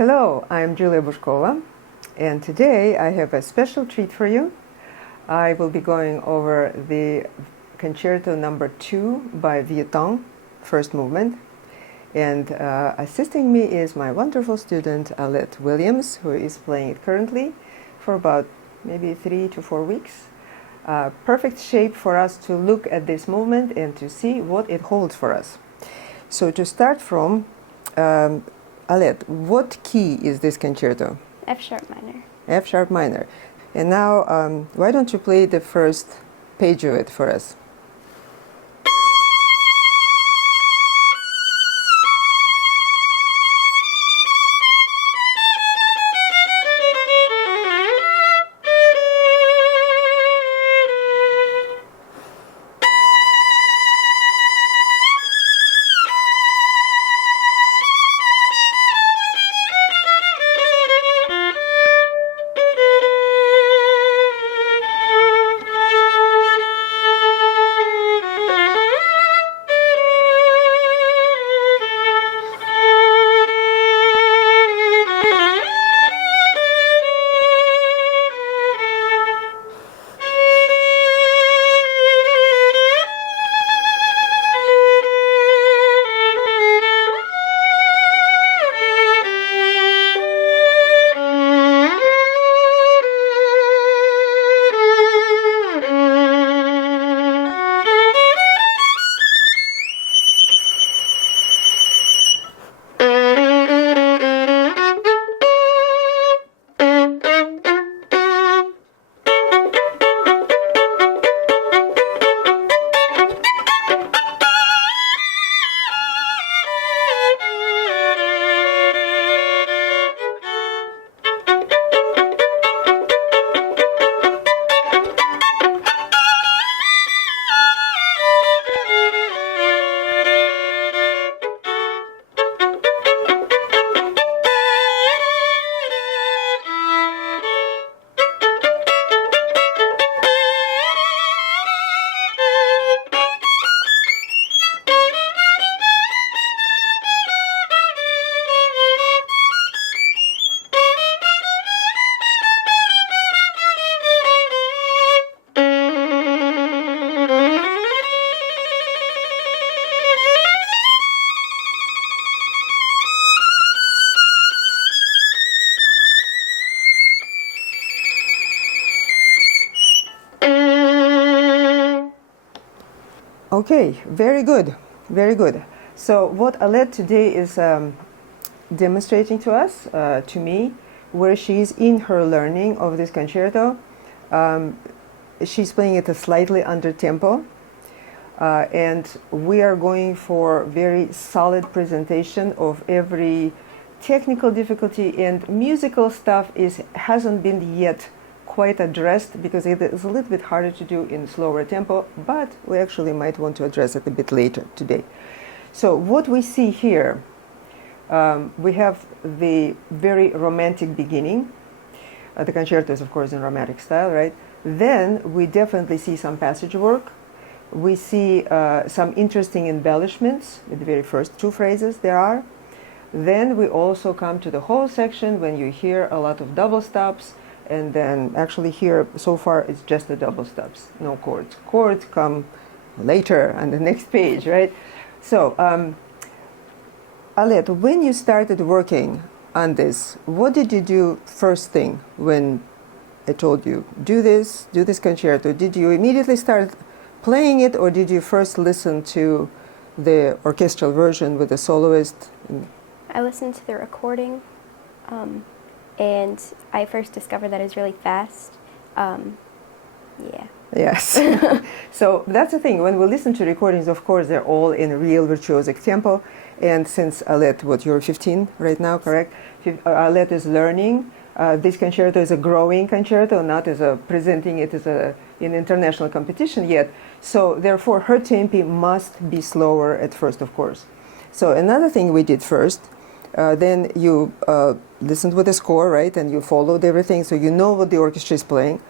Hello, I'm Julia Bushkova, and today I have a special treat for you. I will be going over the Concerto No.2 by Vieuxtemps, first movement. And assisting me is my wonderful student, Alette Williams, who is playing it currently for about maybe 3 to 4 weeks. Perfect shape for us to look at this movement and to see what it holds for us. So to start from, Alette, what key is this concerto? F sharp minor. F sharp minor. And now, why don't you play the first page of it for us? Okay, very good, very good. So what Alette today is demonstrating to us, to me, where she is in her learning of this concerto. She's playing it a slightly under tempo, and we are going for very solid presentation of every technical difficulty, and musical stuff hasn't been yet quite addressed because it is a little bit harder to do in slower tempo, but we actually might want to address it a bit later today. So what we see here, we have the very romantic beginning. The concerto is, of course, in romantic style, right? Then we definitely see some passage work. We see some interesting embellishments with the very first 2 phrases there are. Then we also come to the whole section when you hear a lot of double stops. And then actually here, so far, it's just the double stops, no chords. Chords come later on the next page, right? So, Alette, when you started working on this, what did you do first thing when I told you, do this concerto? Did you immediately start playing it, or did you first listen to the orchestral version with the soloist? I listened to the recording. And I first discovered that it was really fast. Yeah. Yes. So that's the thing. When we listen to recordings, of course, they're all in real virtuosic tempo. And since Alette, you're 15 right now, correct? Alette is learning. This concerto is a growing concerto, not as presenting it as in international competition yet. So therefore, her tempi must be slower at first, of course. So another thing we did first, then you listened with the score, right? And you followed everything, so you know what the orchestra is playing.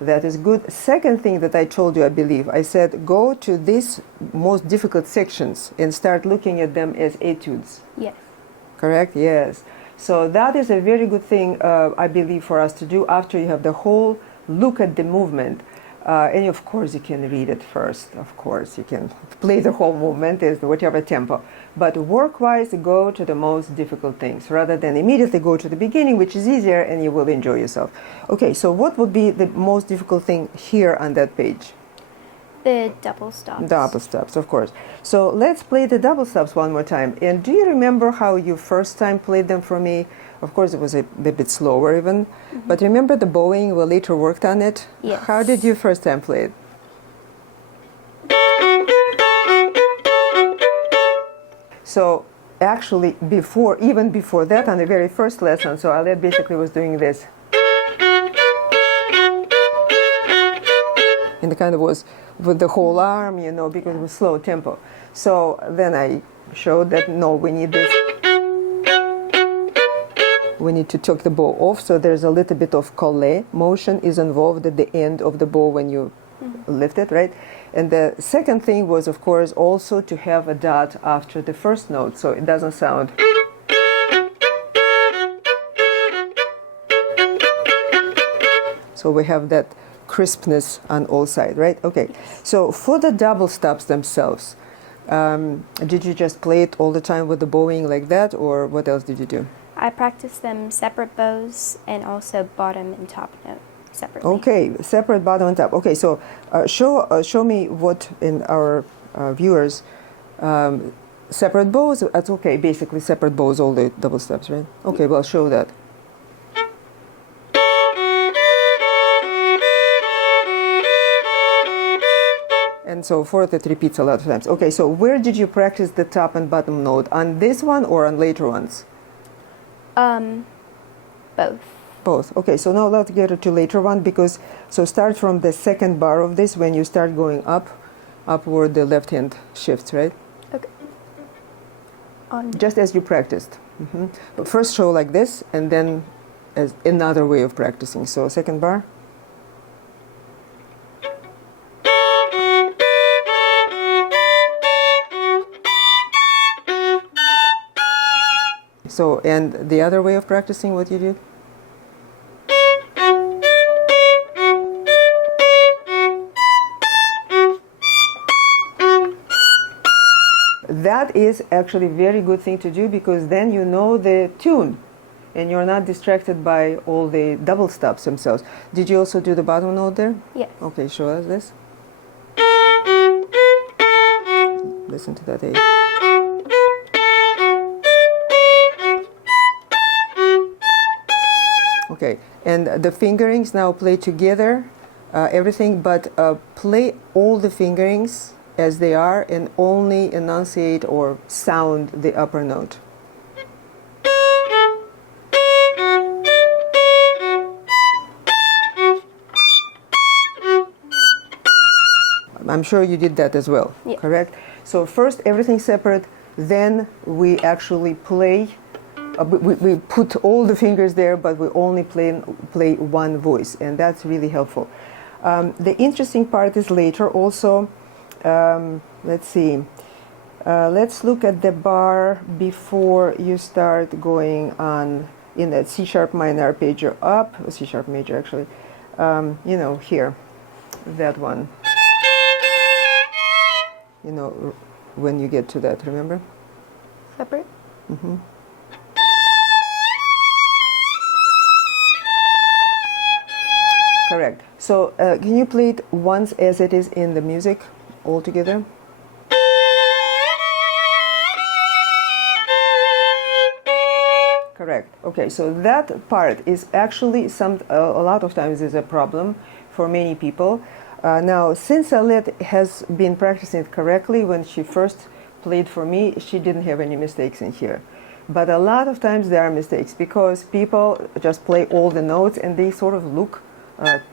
That is good. Second thing that I told you, I believe, I said go to these most difficult sections and start looking at them as etudes. Yes. Correct? Yes. So that is a very good thing, I believe, for us to do after you have the whole look at the movement. And of course, you can read it first. Of course, you can play the whole movement at whatever tempo. But work-wise, go to the most difficult things rather than immediately go to the beginning, which is easier, and you will enjoy yourself. Okay, so what would be the most difficult thing here on that page? The double stops. Double stops, of course. So let's play the double stops one more time. And do you remember how you first time played them for me? Of course, it was a bit slower even. But remember the bowing? We later worked on it. Yes. How did you first time play it? So actually, even before that, on the very first lesson, so Alette basically was doing this. And it kind of was with the whole arm, you know, because it was slow tempo. So then I showed that, no, we need this. We need to take the bow off, so there's a little bit of collet motion is involved at the end of the bow when you lift it, right? And the second thing was, of course, also to have a dot after the first note, so it doesn't sound. So we have that crispness on all sides, right? Okay. So for the double stops themselves, did you just play it all the time with the bowing like that, or what else did you do? I practiced them separate bows and also bottom and top note separately. Okay, separate bottom and top. Okay, so show me what in our viewers separate bows. That's okay. Basically, separate bows, all the double steps, right? Okay, well, show that. And so forth, it repeats a lot of times. Okay, so where did you practice the top and bottom note? On this one or on later ones? Both. Both. Okay, so now let's get to later one, because so start from the second bar of this when you start going upward the left hand shifts, right? Okay. Just as you practiced. But first show like this, and then as another way of practicing. So second bar. So, and the other way of practicing what you did? That is actually a very good thing to do, because then you know the tune and you're not distracted by all the double stops themselves. Did you also do the bottom note there? Yes. Okay, show us this. Listen to that A. Okay, and the fingerings now play together, everything, but play all the fingerings as they are and only enunciate or sound the upper note. I'm sure you did that as well, yeah. Correct? So first everything separate, then we actually play. We put all the fingers there, but we only play one voice, and that's really helpful. The interesting part is later also. Let's see. Let's look at the bar before you start going on in that C sharp minor arpeggio up, C sharp major actually. You know, here, that one. You know, when you get to that, remember? Separate? Mm-hmm. Correct. So can you play it once as it is in the music all together? Correct. Okay, so that part is actually a lot of times is a problem for many people. Now, since Alette has been practicing it correctly, when she first played for me, she didn't have any mistakes in here. But a lot of times there are mistakes because people just play all the notes and they sort of look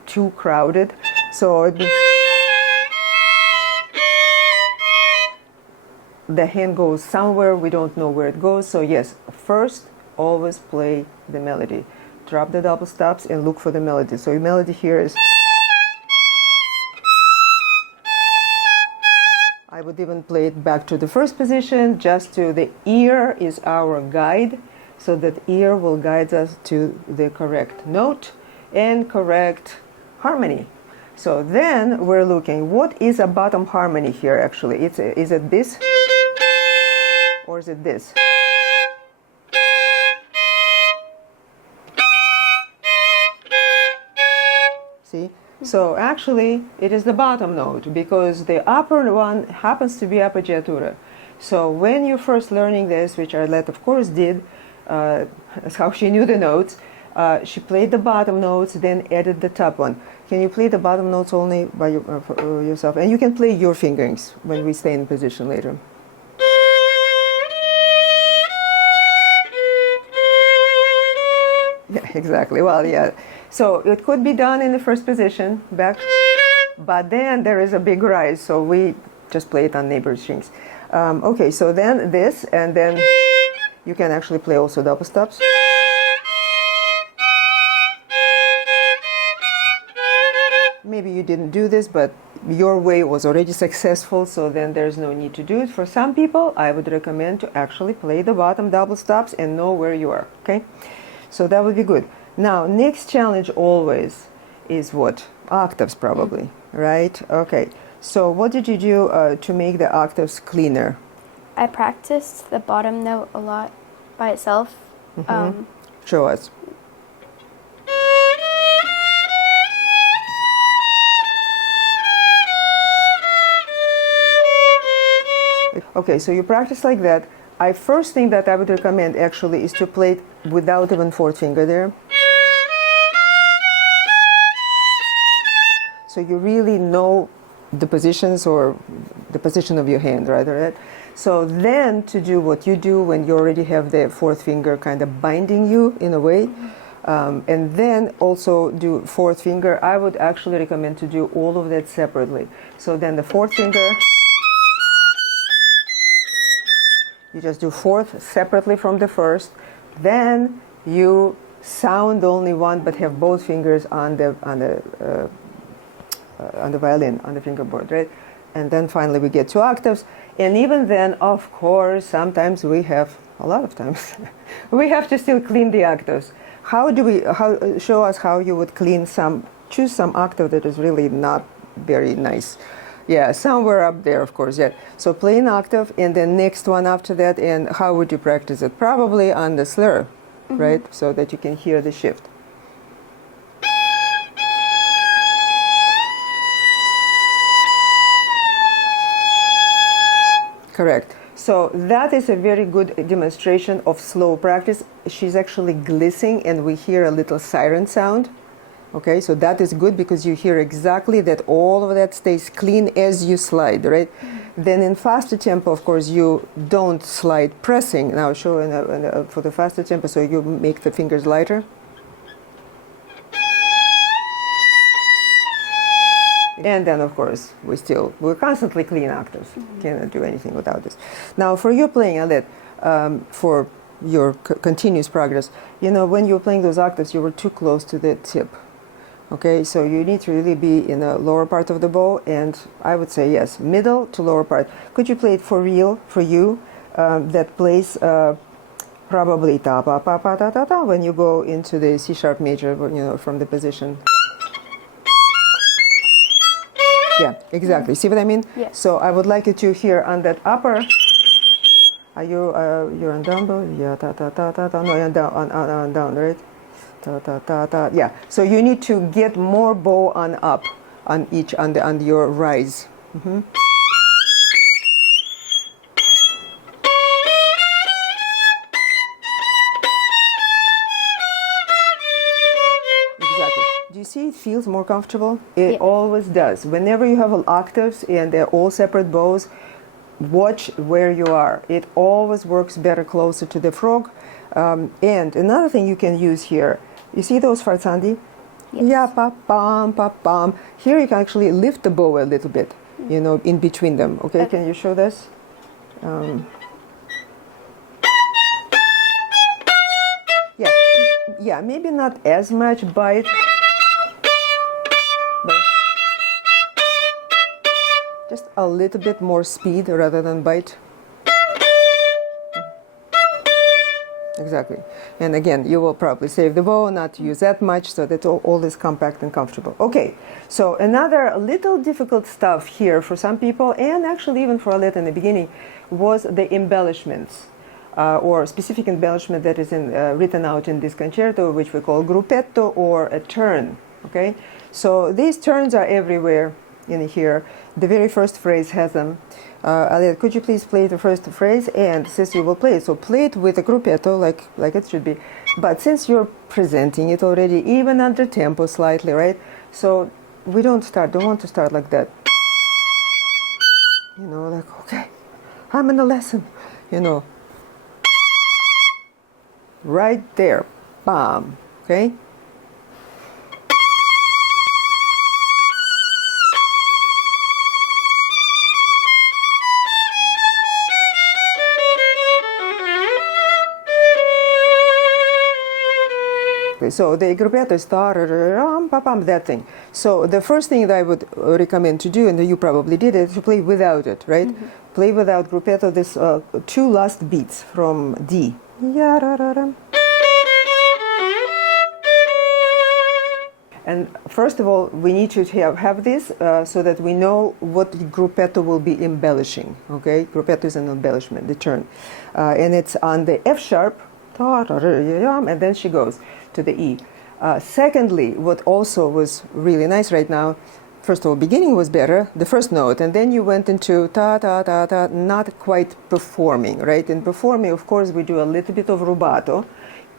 too crowded. So the hand goes somewhere, we don't know where it goes. So yes, first always play the melody. Drop the double stops and look for the melody. So your melody here is... I would even play it back to the first position, just to the ear is our guide. so that ear will guide us to the correct note and correct harmony. So then we're looking, what is a bottom harmony here actually? Is it this or is it this? See? So actually it is the bottom note because the upper one happens to be appoggiatura. So when you're first learning this, which Alette of course did, that's how she knew the notes, she played the bottom notes, then added the top one. Can you play the bottom notes only by yourself? And you can play your fingerings when we stay in position later. Yeah, exactly. Well, yeah. So it could be done in the first position, back, but then there is a big rise, so we just play it on neighbor strings. Okay, so then this, and then you can actually play also double stops. Maybe you didn't do this, but your way was already successful, so then there's no need to do it. For some people, I would recommend to actually play the bottom double stops and know where you are, okay? So that would be good. Now, next challenge always is what? Octaves, probably, right? Okay. So what did you do to make the octaves cleaner? I practiced the bottom note a lot by itself. Show us. Okay, so you practice like that. First thing that I would recommend actually is to play it without even fourth finger there. So you really know the positions or the position of your hand, rather, right? So then to do what you do when you already have the fourth finger kind of binding you in a way, and then also do fourth finger, I would actually recommend to do all of that separately. So then the fourth finger, you just do fourth separately from the first. Then you sound only one, but have both fingers on the violin, on the fingerboard, right? And then finally we get to octaves. And even then, of course, sometimes we have, a lot of times, we have to still clean the octaves. Show us how you would clean choose some octave that is really not very nice. Yeah, somewhere up there, of course, yeah. So play an octave, and then next one after that, and how would you practice it? Probably on the slur, right? So that you can hear the shift. Correct. So that is a very good demonstration of slow practice. She's actually glissing, and we hear a little siren sound. Okay, so that is good because you hear exactly that all of that stays clean as you slide, right? Then in faster tempo, of course, you don't slide pressing. Now show for the faster tempo, so you make the fingers lighter. And then, of course, we're constantly clean octaves. Cannot do anything without this. Now, for your playing, Alette, for your continuous progress, you know, when you were playing those octaves, you were too close to the tip. Okay, so you need to really be in the lower part of the bow, and I would say yes, middle to lower part. Could you play it for real, for you, that plays probably ta pa pa pa ta ta ta when you go into the C sharp major, you know, from the position. Yeah, exactly. See what I mean? Yes. So I would like you to hear on that upper. Are you you're on down bow? Yeah, ta ta ta ta ta. No, you're down on down, right? Ta ta ta ta. Yeah. So you need to get more bow on up on each on your rise. Exactly. Do you see it feels more comfortable? It always does. Whenever you have octaves and they're all separate bows, watch where you are. It always works better closer to the frog. And another thing you can use here, you see those farzandi? Yes. Yeah, pa pam, pa pam. Here you can actually lift the bow a little bit, you know, in between them. Okay, can you show this? Yeah, maybe not as much bite, but just a little bit more speed rather than bite. exactly. And again, you will probably save the bow, not use that much, so that all is compact and comfortable. Okay, so another little difficult stuff here for some people, and actually even for Alette in the beginning, was the embellishments, or specific embellishment that is written out in this concerto, which we call gruppetto or a turn. Okay, so these turns are everywhere in here. The very first phrase has them. Alette, could you please play the first phrase? And since you will play it, so play it with a gruppetto like it should be. But since you're presenting it already, even under tempo slightly, right? So we don't want to start like that. You know, like, okay, I'm in a lesson, you know. Right there, bam, okay? So the gruppetto is that thing. So the first thing that I would recommend to do, and you probably did it, to play without it, right? Mm-hmm. Play without gruppetto this two last beats from D. And first of all, we need to have this so that we know what gruppetto will be embellishing. Okay, gruppetto is an embellishment, the turn, and it's on the F sharp, and then she goes to the E. Secondly, what also was really nice right now, first of all, beginning was better, the first note, and then you went into ta ta ta ta, not quite performing, right? In performing, of course, we do a little bit of rubato,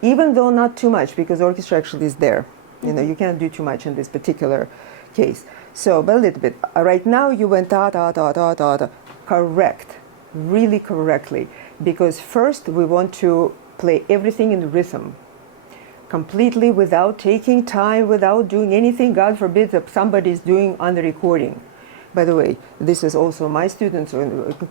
even though not too much, because orchestra actually is there. You know, you can't do too much in this particular case. So, but a little bit. Right now, you went ta ta ta ta ta ta, correct, really correctly, because first we want to play everything in rhythm, completely without taking time, without doing anything, God forbid, that somebody is doing on the recording. By the way, this is also my students,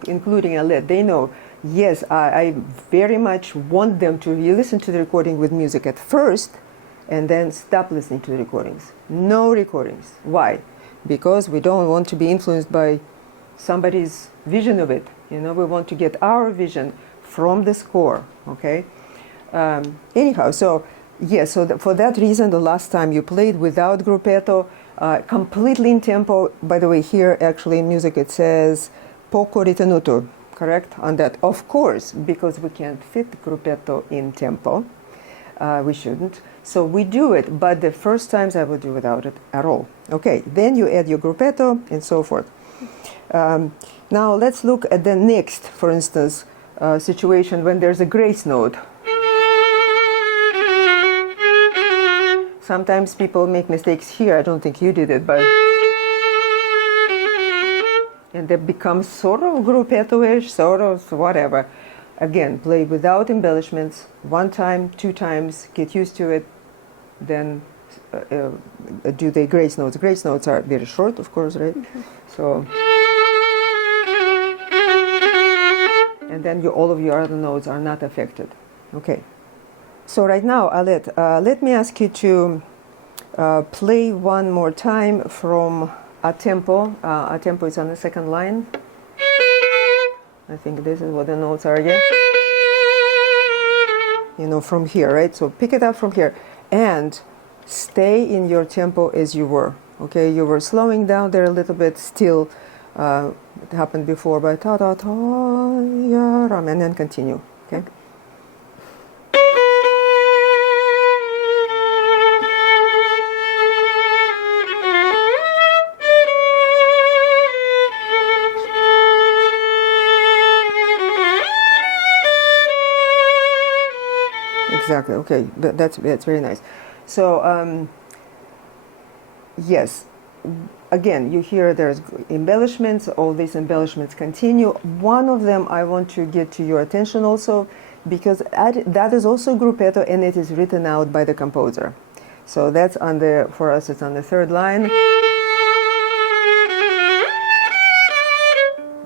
including Alette, they know, yes, I very much want them to listen to the recording with music at first, and then stop listening to the recordings. No recordings. Why? Because we don't want to be influenced by somebody's vision of it. You know, we want to get our vision from the score, okay? Anyhow, so yes, so for that reason, the last time you played without gruppetto, completely in tempo. By the way, here actually in music it says poco ritenuto, correct? On that, of course, because we can't fit gruppetto in tempo. We shouldn't. So we do it, but the first times I would do without it at all. Okay, then you add your gruppetto and so forth. Now let's look at the next, for instance, situation when there's a grace note. Sometimes people make mistakes here. I don't think you did it, but... And that becomes sort of gruppetto-ish, sort of whatever. Again, play without embellishments, one time, two times, get used to it, then do the grace notes. Grace notes are very short, of course, right? Mm-hmm. So, and then all of your other notes are not affected. Okay. So right now, Alette, let me ask you to play one more time from a tempo. A tempo is on the second line. I think this is what the notes are again. You know, from here, right? So pick it up from here and stay in your tempo as you were. Okay, you were slowing down there a little bit still. It happened before, but ta ta ta ya ram, and then continue. Okay. Exactly. Okay, that's very nice. So yes, again, you hear there's embellishments. All these embellishments continue. One of them I want to get to your attention also, because that is also gruppetto, and it is written out by the composer. So that's on the, for us, it's on the third line.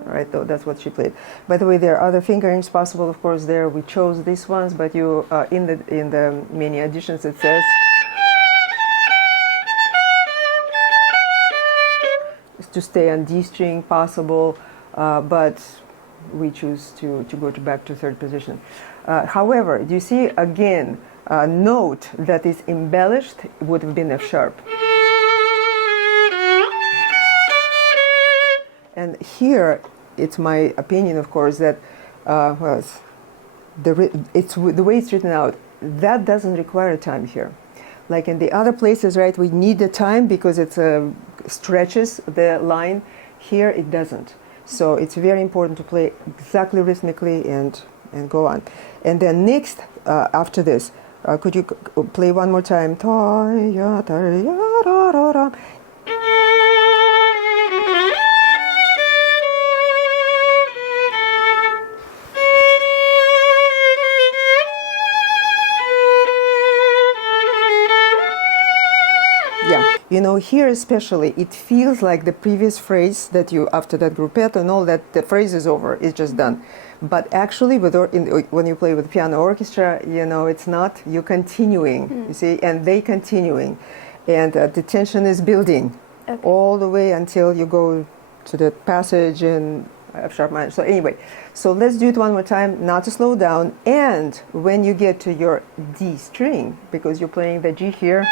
Right, though that's what she played. By the way, there are other fingerings possible, of course. There we chose these ones, but you in the many editions it says to stay on D string possible, but we choose to go back to third position. However, do you see again a note that is embellished would have been F sharp. And here, it's my opinion, of course, that well, it's the way it's written out. That doesn't require time here. Like in the other places, right? We need the time because it stretches the line. Here, it doesn't. So it's very important to play exactly rhythmically and go on. And then next, after this, could you play one more time? Yeah, you know, here especially, it feels like the previous phrase that you, after that gruppetto and all that, the phrase is over, it's just done. But actually, when you play with piano orchestra, you know, it's not, you're continuing, you see, and they continuing. And the tension is building all the way until you go to the passage in F sharp minor. So anyway, so let's do it one more time, not to slow down. And when you get to your D string, because you're playing the G here,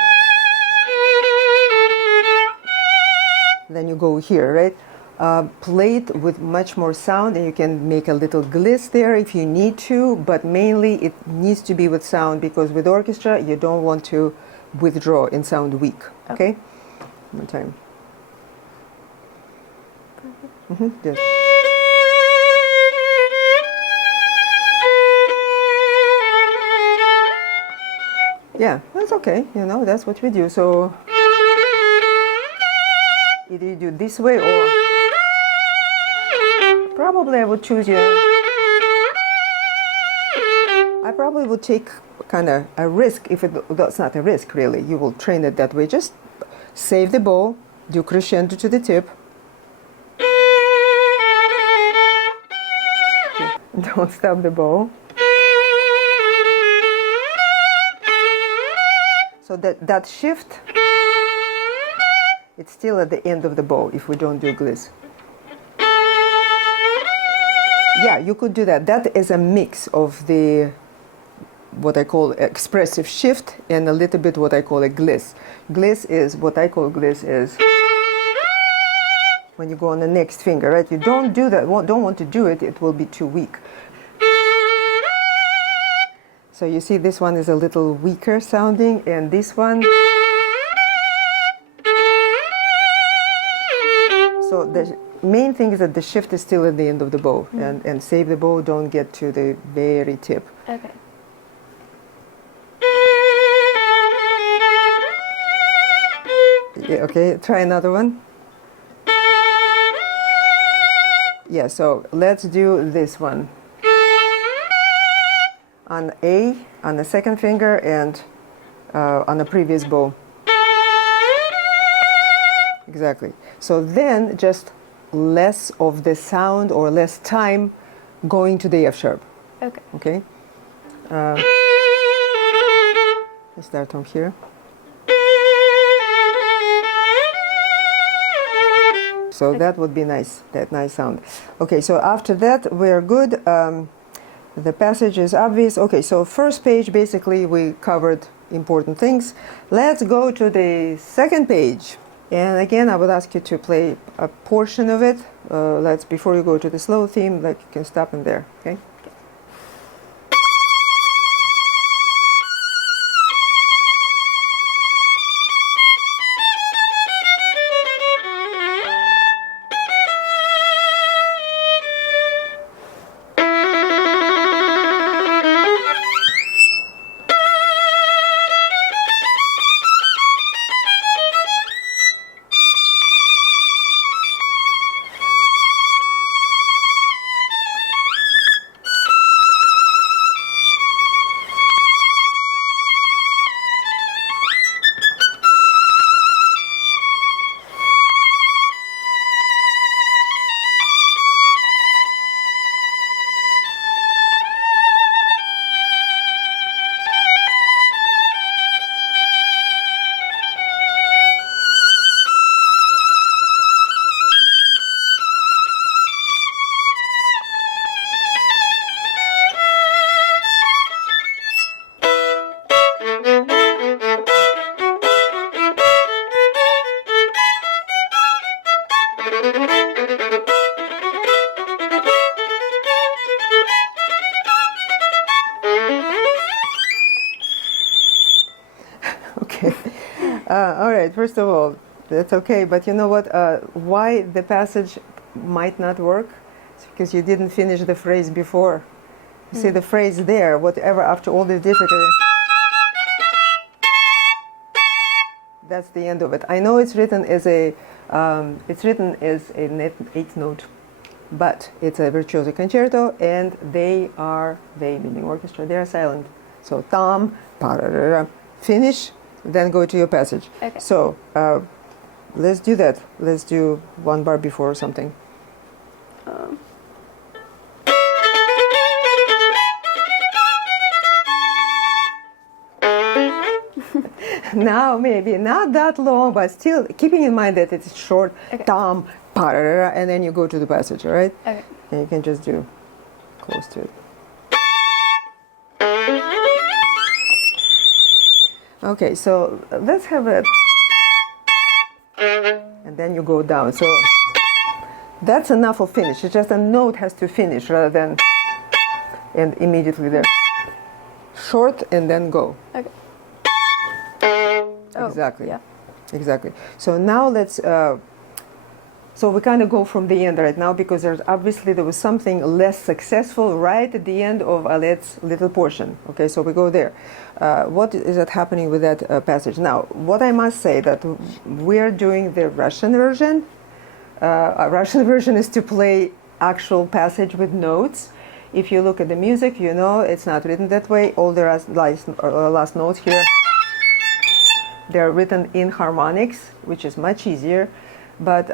then you go here, right? Play it with much more sound, and you can make a little gliss there if you need to, but mainly it needs to be with sound, because with orchestra you don't want to withdraw and sound weak. Okay? One more time. Yes. Yeah, that's okay. You know, that's what we do. So either you do this way, or probably I would choose I probably would take kind of a risk. If that's not a risk really, you will train it that way. Just save the bow, do crescendo to the tip. Don't stop the bow. So that shift, it's still at the end of the bow if we don't do gliss. Yeah, you could do that. That is a mix of the what I call expressive shift and a little bit what I call a gliss. Gliss is what I call gliss is when you go on the next finger, right? You don't do that. Don't want to do it. It will be too weak. So you see, this one is a little weaker sounding, and this one. So the main thing is that the shift is still at the end of the bow, and save the bow, don't get to the very tip. Okay. Yeah, okay, try another one. Yeah, so let's do this one. On A, on the second finger, and on the previous bow. Exactly. So then just less of the sound or less time going to the F sharp. Okay. Okay? Let's start from here. So that would be nice, that nice sound. Okay, so after that we're good. The passage is obvious. Okay, so first page, basically we covered important things. Let's go to the second page. And again, I would ask you to play a portion of it. Before you go to the slow theme, like you can stop in there, okay? Okay. All right. First of all, that's okay. But you know what? Why the passage might not work? It's because you didn't finish the phrase before. You see the phrase there, whatever, after all the difficulty. That's the end of it. I know it's written as an eighth note, but it's a virtuoso concerto, and they meaning orchestra, they are silent. So tam, pararara, finish, then go to your passage. Okay. So let's do that. Let's do one bar before or something. Now maybe not that long, but still keeping in mind that it's short, Okay. tam, pararara, and then you go to the passage, all right? Okay. And you can just do close to it. Okay, so let's have it. And then you go down. So that's enough of finish. It's just a note has to finish rather than and immediately there. Short and then go. Okay. Exactly. Yeah. Exactly. So now let's. So we kind of go from the end right now because there was something less successful right at the end of Alette's little portion. Okay, so we go there. What is that happening with that passage? Now, what I must say that we're doing the Russian version. A Russian version is to play actual passage with notes. If you look at the music, you know it's not written that way. All the last notes here, they're written in harmonics, which is much easier. But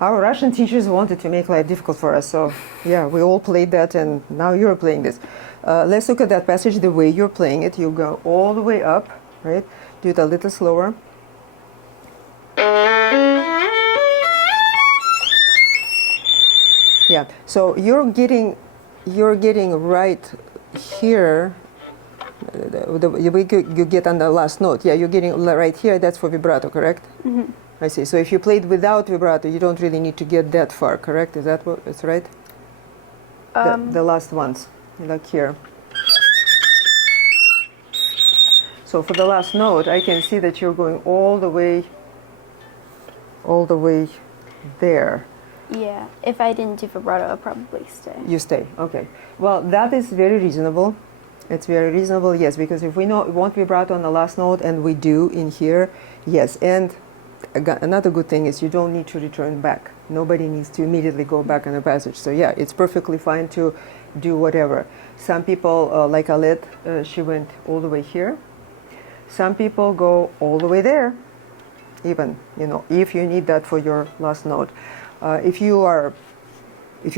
our Russian teachers wanted to make life difficult for us. So yeah, we all played that, and now you're playing this. Let's look at that passage the way you're playing it. You go all the way up, right? Do it a little slower. Yeah, so you're getting right here. You get on the last note. Yeah, you're getting right here. That's for vibrato, correct? Mm-hmm. I see. So if you played without vibrato, you don't really need to get that far, correct? Is that what? That's right. The last ones, like here. So for the last note, I can see that you're going all the way there. Yeah. If I didn't do vibrato, I'd probably stay. You stay. Okay. Well, that is very reasonable. It's very reasonable, yes, because if we want vibrato on the last note, and we do in here, yes. And another good thing is you don't need to return back. Nobody needs to immediately go back on the passage. So yeah, it's perfectly fine to do whatever. Some people, like Alette, she went all the way here. Some people go all the way there, even, if you need that for your last note. If you're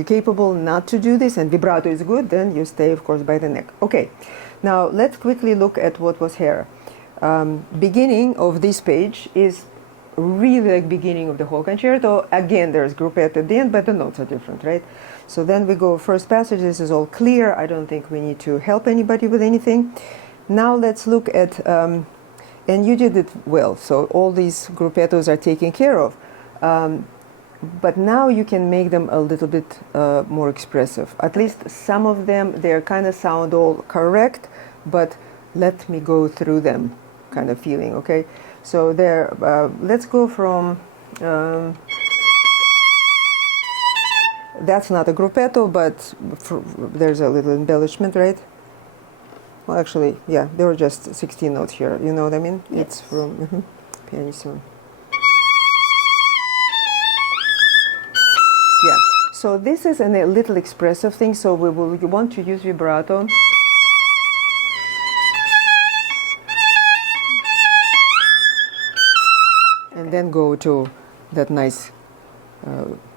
capable not to do this and vibrato is good, then you stay, of course, by the neck. Okay, now let's quickly look at what was here. Beginning of this page is really like beginning of the whole concerto. Again, there's gruppetto at the end, but the notes are different, right? So then we go first passage. This is all clear. I don't think we need to help anybody with anything. Now let's look at, and you did it well. So all these gruppettos are taken care of. But now you can make them a little bit more expressive. At least some of them, they kind of sound all correct, but let me go through them kind of feeling, okay? So there, let's go from, that's not a gruppetto, but there's a little embellishment, right? Well, actually, yeah, there were just 16 notes here, you know what I mean? Yes. It's from pianissimo. Yeah, so this is a little expressive thing, so we want to use vibrato. And then go to that nice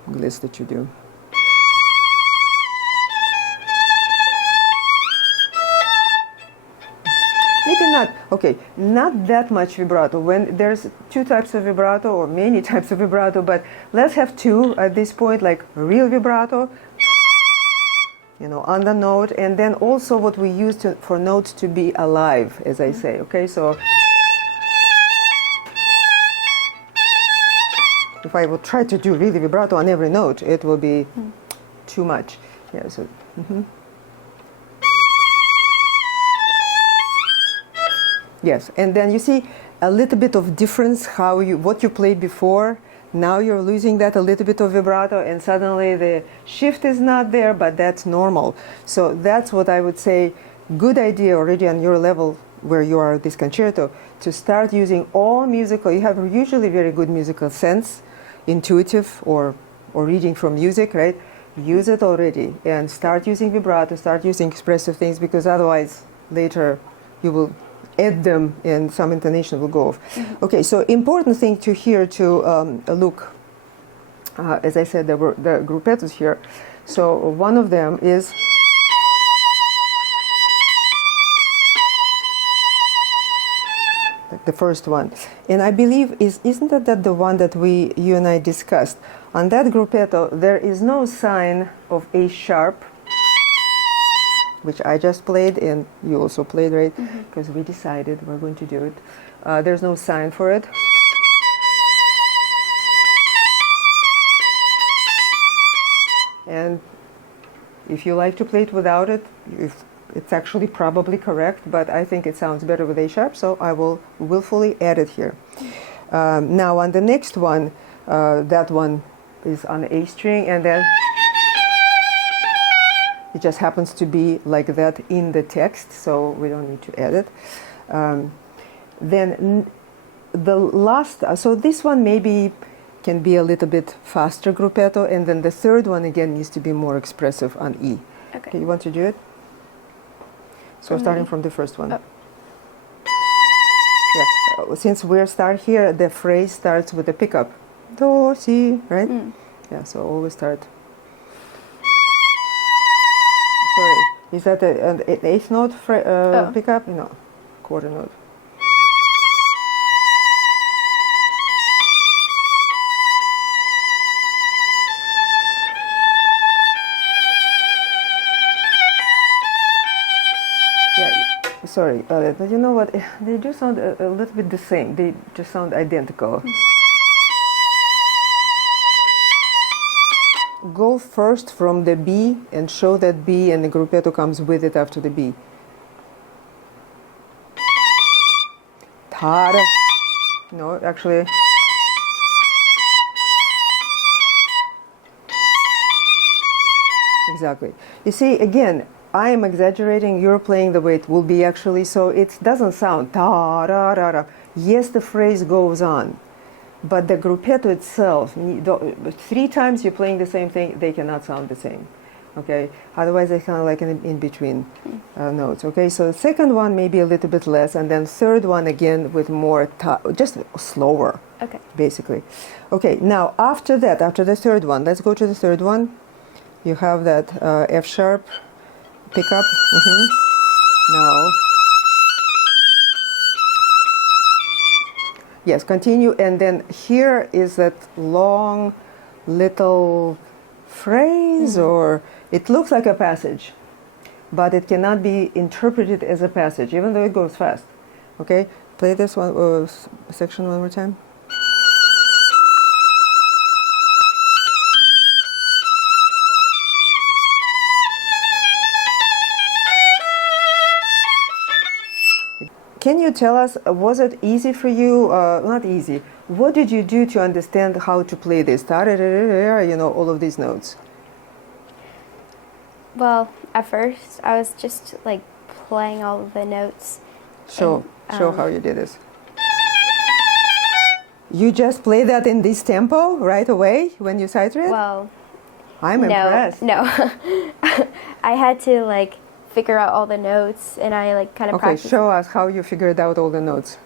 gliss that you do. Maybe not, okay, not that much vibrato. When there's two types of vibrato or many types of vibrato, but let's have two at this point, like real vibrato, on the note, and then also what we use for notes to be alive, as I say, okay? So if I would try to do really vibrato on every note, it will be too much. Yeah, so. Yes, and then you see a little bit of difference what you played before. Now you're losing that a little bit of vibrato, and suddenly the shift is not there, but that's normal. So that's what I would say, good idea already on your level where you are this concerto, to start using all musical. You have usually very good musical sense, intuitive or reading from music, right? Use it already and start using vibrato, start using expressive things, because otherwise later you will add them and some intonation will go off. Mm-hmm. Okay, so important thing to hear to look, as I said, there were the gruppettos here. So one of them is the first one, and I believe isn't that the one that you and I discussed? On that gruppetto, there is no sign of A sharp, which I just played, and you also played, right? Because we decided we're going to do it. There's no sign for it. And if you like to play it without it, it's actually probably correct, but I think it sounds better with A sharp, so I will willfully add it here. Now on the next one, that one is on A string, and then it just happens to be like that in the text, so we don't need to add it. Then the last, so this one maybe can be a little bit faster gruppetto, and then the third one again needs to be more expressive on E. Okay, you want to do it? So starting from the first one. Yeah, since we're start here, the phrase starts with a pickup. Do, si, right? Yeah, so always start. Sorry, is that an eighth note pickup? No, quarter note. Sorry, but you know what? They do sound a little bit the same. They just sound identical. Go first from the B and show that B, and the gruppetto comes with it after the B. Tar. No, actually. Exactly. You see, again, I am exaggerating, you're playing the way it will be actually, so it doesn't sound ta-ra-ra-ra. Yes, the phrase goes on, but the gruppetto itself, 3 times you're playing the same thing, they cannot sound the same, okay? Otherwise, they sound like in between notes, okay? So the second one maybe a little bit less, and then third one again with more, just slower, okay, basically. Okay, now after that, after the third one, let's go to the third one. You have that F sharp, pick up. No. Yes, continue, and then here is that long little phrase, or it looks like a passage, but it cannot be interpreted as a passage, even though it goes fast. Okay, play this one section one more time. Can you tell us, was it easy for you, not easy, what did you do to understand how to play this? You know, all of these notes. Well, at first, I was just like playing all of the notes. Show how you did this. You just play that in this tempo right away when you sight read? Well, I'm impressed. No, I had to like figure out all the notes, and I like kind of practiced. Okay, show us how you figured out all the notes.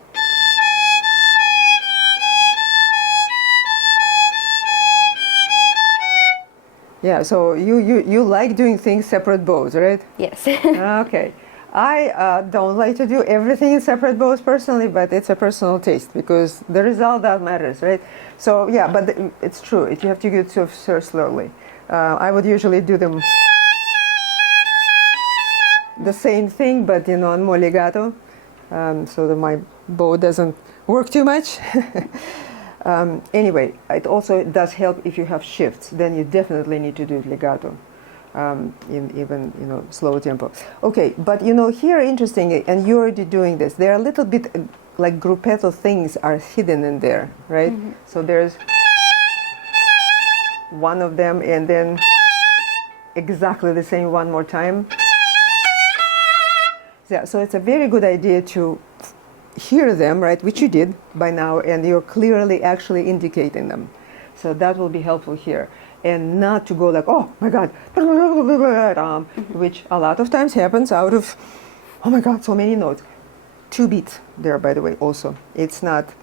Yeah, so you like doing things separate bows, right? Yes. Okay. I don't like to do everything in separate bows personally, but it's a personal taste because the result that matters, right? So yeah, but it's true. You have to do it so slowly. I would usually do them the same thing, but you know, on more legato, so that my bow doesn't work too much. Anyway, it also does help if you have shifts. Then you definitely need to do it legato. in even slow tempo. Okay, but here interesting, and you're already doing this. There are a little bit like gruppetto things are hidden in there, right? Mm-hmm. So there's one of them, and then exactly the same one more time. Yeah, so it's a very good idea to hear them, right, which you did by now, and you're clearly actually indicating them. So that will be helpful here. And not to go like, oh my God, which a lot of times happens out of, oh my God, so many notes. 2 beats there, by the way, also. It's not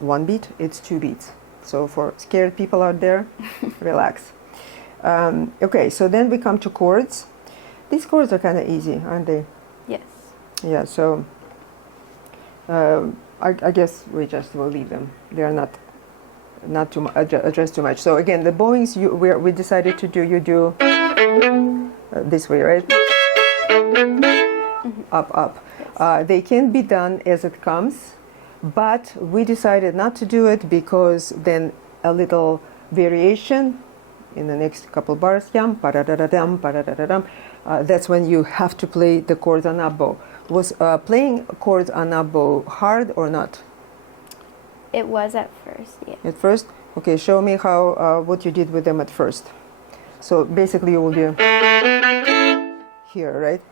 1 beat, it's 2 beats. So for scared people out there, relax. Okay, so then we come to chords. These chords are kind of easy, aren't they? Yes. Yeah, so I guess we just will leave them. They are not too addressed too much. So again, the bowings we decided to do, you do this way, right? Mm-hmm. Up, up. Yes. They can be done as it comes, but we decided not to do it because then a little variation in the next couple bars, yam, pa-da-da-da-dum, pa-da-da-da-dum, that's when you have to play the chords on up bow. Was playing chords on up bow hard or not? It was at first, yeah. At first? Okay, show me how what you did with them at first. So basically you will be here, right?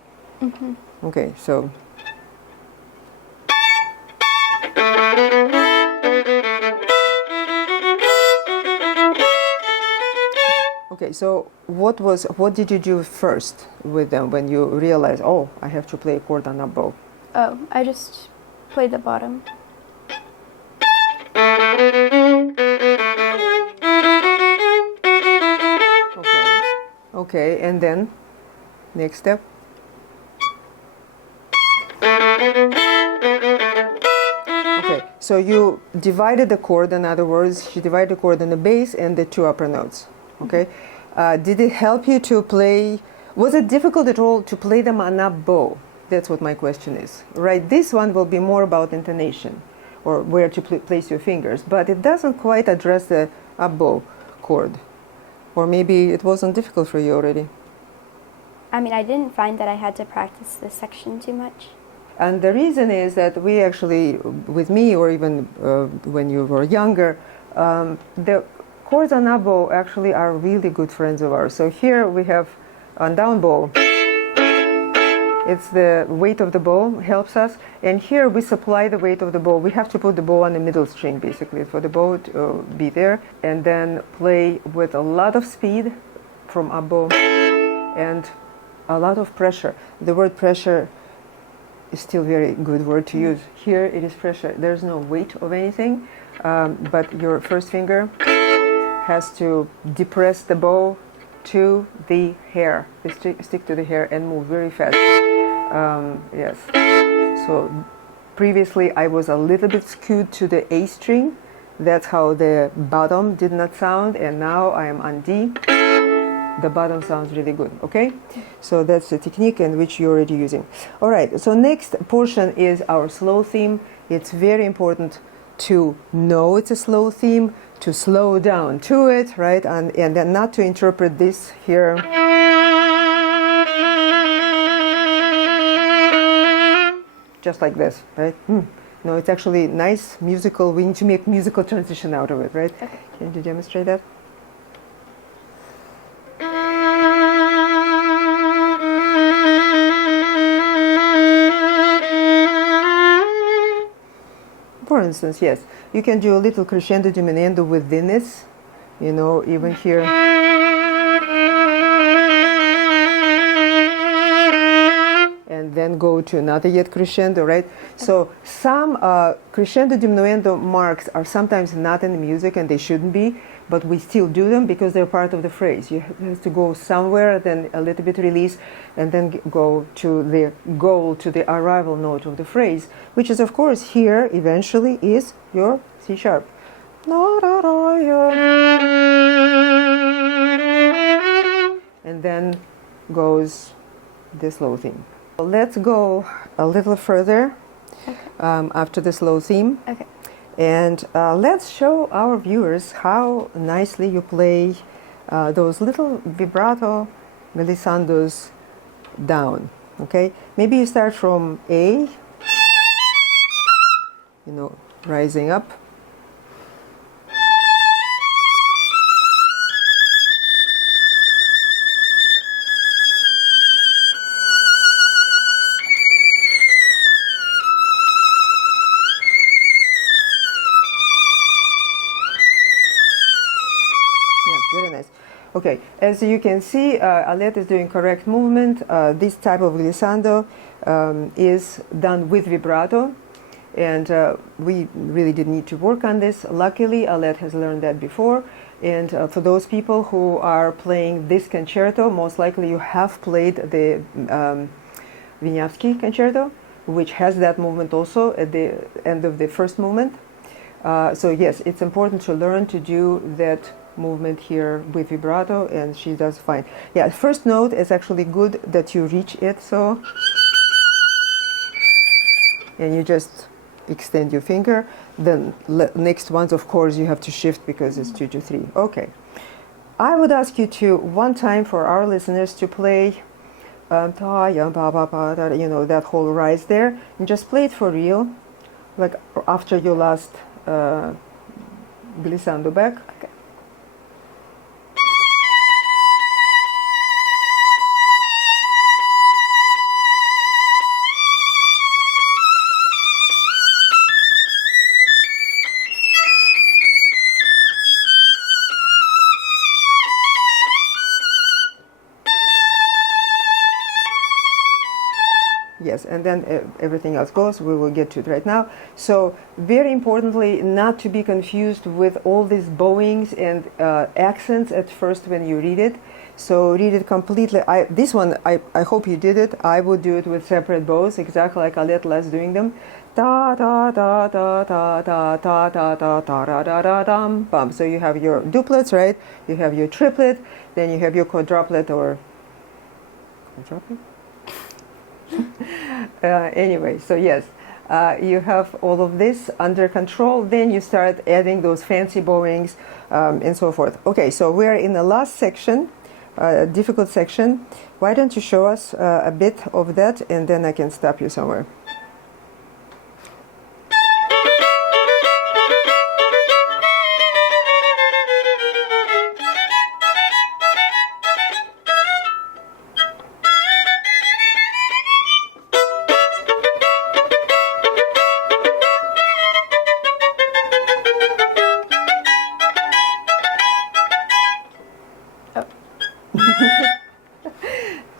Mm-hmm. Okay, so okay, so what did you do first with them when you realized, oh, I have to play a chord on a bow? Oh, I just played the bottom. Okay, and then next step. Okay, so you divided the chord, in other words, you divided the chord in the bass and the 2 upper notes. Okay, did it help you to play? Was it difficult at all to play them on up bow? That's what my question is. Right, this one will be more about intonation or where to place your fingers, but it doesn't quite address the up bow chord. Or maybe it wasn't difficult for you already. I mean, I didn't find that I had to practice this section too much. And the reason is that we actually, with me or even when you were younger, the chords on up bow actually are really good friends of ours. So here we have on down bow, it's the weight of the bow helps us. And here we supply the weight of the bow. We have to put the bow on the middle string basically for the bow to be there. And then play with a lot of speed from up bow and a lot of pressure. The word pressure is still a very good word to use. Here it is pressure. There's no weight of anything, but your first finger has to depress the bow to the hair. Stick to the hair and move very fast. Yes. So previously I was a little bit skewed to the A string. That's how the bottom did not sound, and now I am on D. The bottom sounds really good, okay? So that's the technique in which you're already using. All right, so next portion is our slow theme. It's very important to know it's a slow theme, to slow down to it, right? And then not to interpret this here. Just like this, right? No, it's actually nice musical. We need to make musical transition out of it, right? Okay. Can you demonstrate that? For instance, yes, you can do a little crescendo diminuendo within this, even here. And then go to another yet crescendo, right? So some crescendo diminuendo marks are sometimes not in the music, and they shouldn't be, but we still do them because they're part of the phrase. You have to go somewhere, then a little bit release, and then go to the goal, to the arrival note of the phrase, which is, of course, here eventually is your C sharp. And then goes the slow theme. Let's go a little further after the slow theme. Okay. And let's show our viewers how nicely you play those little vibrato glissandos down. Okay, maybe you start from A, rising up. Very nice. Okay, as you can see, Alette is doing correct movement. This type of glissando is done with vibrato, and we really did need to work on this. Luckily, Alette has learned that before, and for those people who are playing this concerto, most likely you have played the Vieuxtemps concerto, which has that movement also at the end of the first movement. So yes, it's important to learn to do that movement here with vibrato, and she does fine. Yeah, first note is actually good that you reach it, so, and you just extend your finger. Then next ones, of course, you have to shift because it's 2 to 3. Okay, I would ask you to one time for our listeners to play that whole rise there, and just play it for real, like after your last glissando back. Okay. Yes, and then everything else goes. We will get to it right now. So very importantly, not to be confused with all these bowings and accents at first when you read it. So read it completely. This one, I hope you did it. I would do it with separate bows, exactly like Alette was doing them. Da da da da da da da da da da da da da dum bum. So you have your duplets, right? You have your triplet, then you have your quadruplet or quadruplet. Anyway, so yes, you have all of this under control. Then you start adding those fancy bowings and so forth. Okay, so we're in the last section, difficult section. Why don't you show us a bit of that, and then I can stop you somewhere.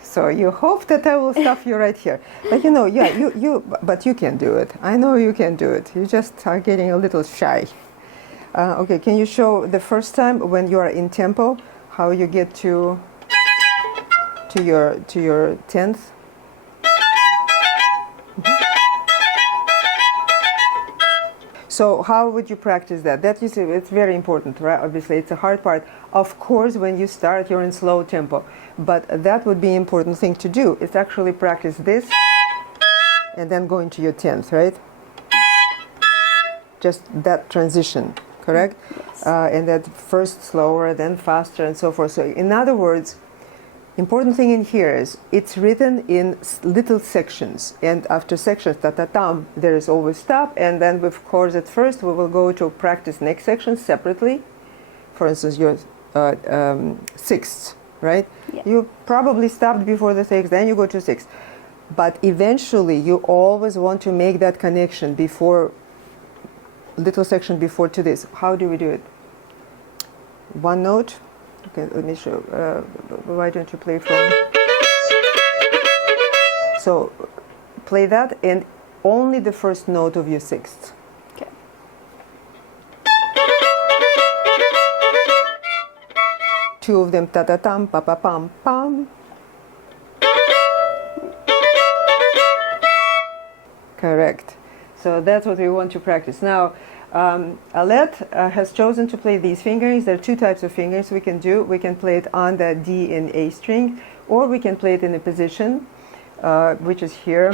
So you hope that I will stop you right here. But but you can do it. I know you can do it. You just are getting a little shy. Okay, can you show the first time when you are in tempo, how you get to your 10th? So how would you practice that? That you see, it's very important, right? Obviously, it's a hard part. Of course, when you start, you're in slow tempo. But that would be an important thing to do. It's actually practice this and then go into your 10th, right? Just that transition, correct? Yes. And that first slower, then faster, and so forth. So in other words, important thing in here is it's written in little sections, and after sections, ta-ta-tam, there is always stop, and then of course at first we will go to practice next section separately. For instance, your sixths, right? Yeah. You probably stopped before the sixth, then you go to sixth. But eventually you always want to make that connection before, little section before to this. How do we do it? One note. Okay, let me show. Why don't you play from? So, play that and only the first note of your sixth. Okay. Two of them, ta ta tam, pa pa pam pam. Correct. So that's what we want to practice now. Alette has chosen to play these fingers. There are two types of fingers we can do. We can play it on the D and A string, or we can play it in a position, which is here.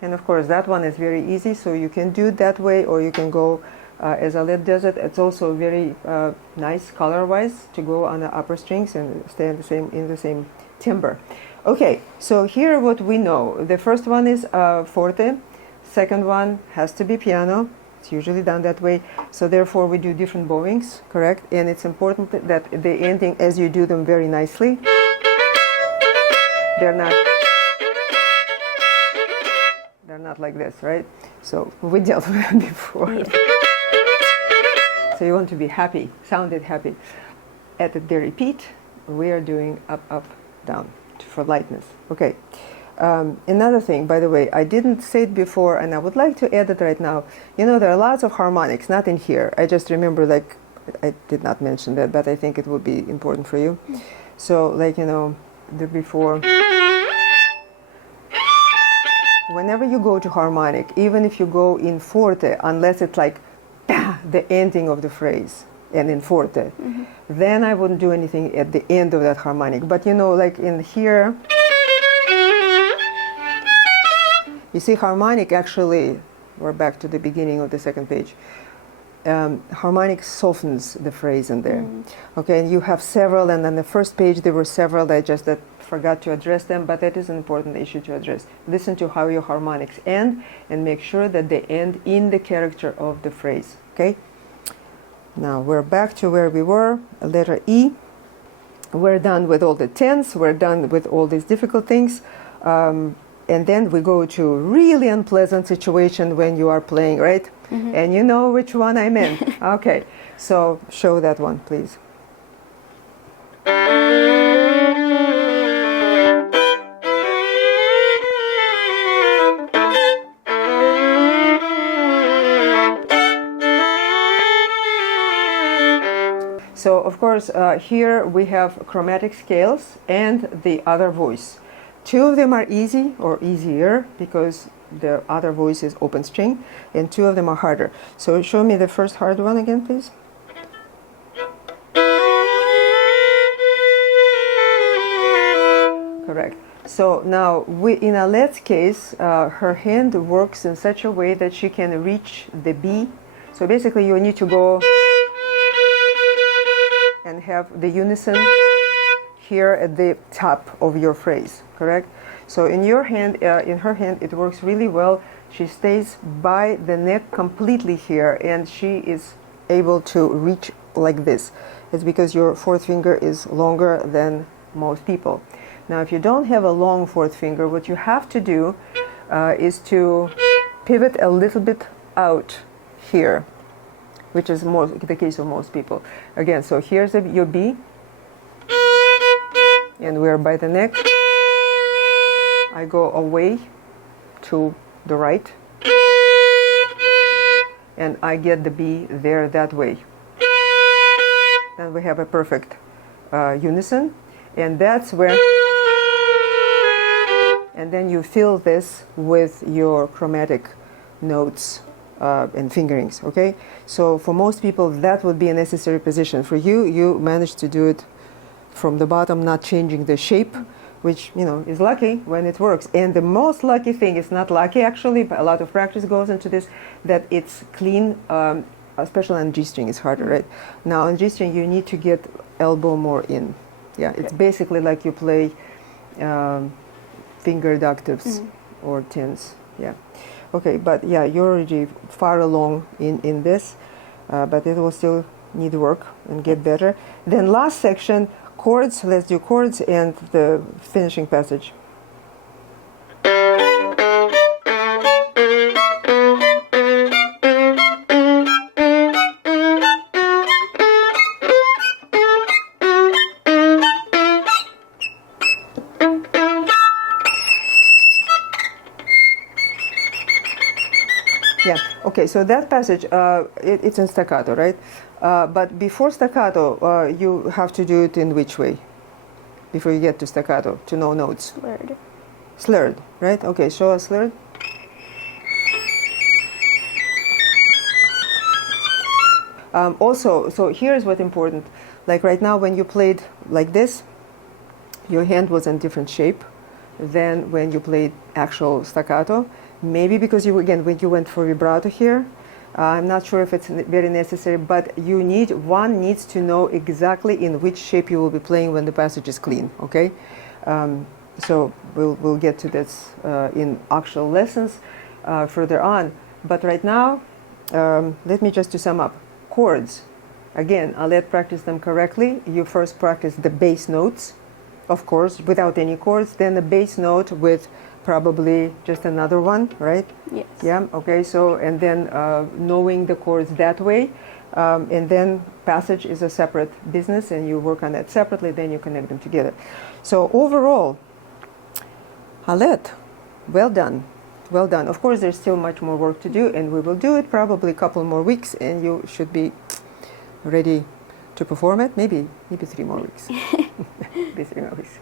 And of course, that one is very easy, so you can do it that way, or you can go as Alette does it. It's also very nice color-wise to go on the upper strings and stay in the same timbre. Okay, so here what we know. The first one is forte. Second one has to be piano. It's usually done that way. So therefore we do different bowings, correct? And it's important that the ending, as you do them very nicely, they're not like this, right? So we dealt with that before. Yeah. So you want to be happy, sounded happy. At the repeat, we are doing up, up, down for lightness. Okay. Another thing, by the way, I didn't say it before, and I would like to add it right now. You know, there are lots of harmonics, not in here. I just remember, like, I did not mention that, but I think it would be important for you. So, like, you know, the before. Whenever you go to harmonic, even if you go in forte, unless it's like the ending of the phrase and in forte, then I wouldn't do anything at the end of that harmonic. But, you know, like in here, you see, harmonic actually, we're back to the beginning of the second page. Harmonic softens the phrase in there. Okay, and you have several, and on the first page there were several. I just forgot to address them, but that is an important issue to address. Listen to how your harmonics end, and make sure that they end in the character of the phrase. Okay. Now we're back to where we were. Letter E. We're done with all the tense. We're done with all these difficult things. And then we go to really unpleasant situation when you are playing, right? And you know which one I meant. Okay, so show that one, please. So, of course, here we have chromatic scales and the other voice. Two of them are easy or easier because the other voice is open string, and two of them are harder. So show me the first hard one again, please. Correct. So now, in Alette's case, her hand works in such a way that she can reach the B. So basically, you need to go and have the unison here at the top of your phrase, correct? So in your hand, in her hand, it works really well. She stays by the neck completely here, and she is able to reach like this. It's because your fourth finger is longer than most people. Now, if you don't have a long fourth finger, what you have to do is to pivot a little bit out here, which is the case of most people. Again, so here's your B, and we're by the neck. I go away to the right, and I get the B there that way. Then we have a perfect unison, and that's where, and then you fill this with your chromatic notes and fingerings, okay? So for most people, that would be a necessary position. For you, you managed to do it from the bottom, not changing the shape, which, you know, is lucky when it works. And the most lucky thing is not lucky, actually, but a lot of practice goes into this, that it's clean, especially on G string, it's harder, right? Now on G string, you need to get elbow more in. Yeah, okay. It's basically like you play fingered octaves or tenths, yeah. Okay, but yeah, you're already far along in this, but it will still need work and get better. Then last section, chords. Let's do chords and the finishing passage. Yeah, okay, so that passage, it's in staccato, right? But before staccato, you have to do it in which way? Before you get to staccato, to no notes? Slurred. Slurred, right? Okay, show us slurred. Also, so here's what's important. Like right now, when you played like this, your hand was in different shape than when you played actual staccato. Maybe because you, again, when you went for vibrato here, I'm not sure if it's very necessary, but one needs to know exactly in which shape you will be playing when the passage is clean, okay? So we'll get to this in actual lessons further on. But right now, let me just to sum up. Chords. Again, Alette practiced them correctly. You first practice the bass notes, of course, without any chords, then the bass note with probably just another one, right? Yes. Yeah, okay, so, and then knowing the chords that way, and then passage is a separate business, and you work on that separately, then you connect them together. So overall, Alette, well done. Well done. Of course, there's still much more work to do, and we will do it probably a couple more weeks, and you should be ready to perform it. Maybe 3 more weeks. Maybe 3 more weeks.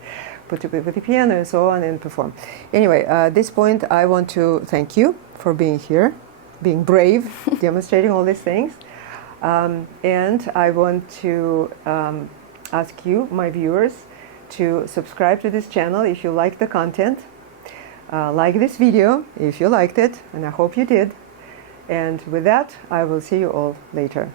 Put to with the piano and so on and perform. Anyway, at this point, I want to thank you for being here, being brave, demonstrating all these things. And I want to ask you, my viewers, to subscribe to this channel if you like the content. Like this video if you liked it, and I hope you did. And with that, I will see you all later.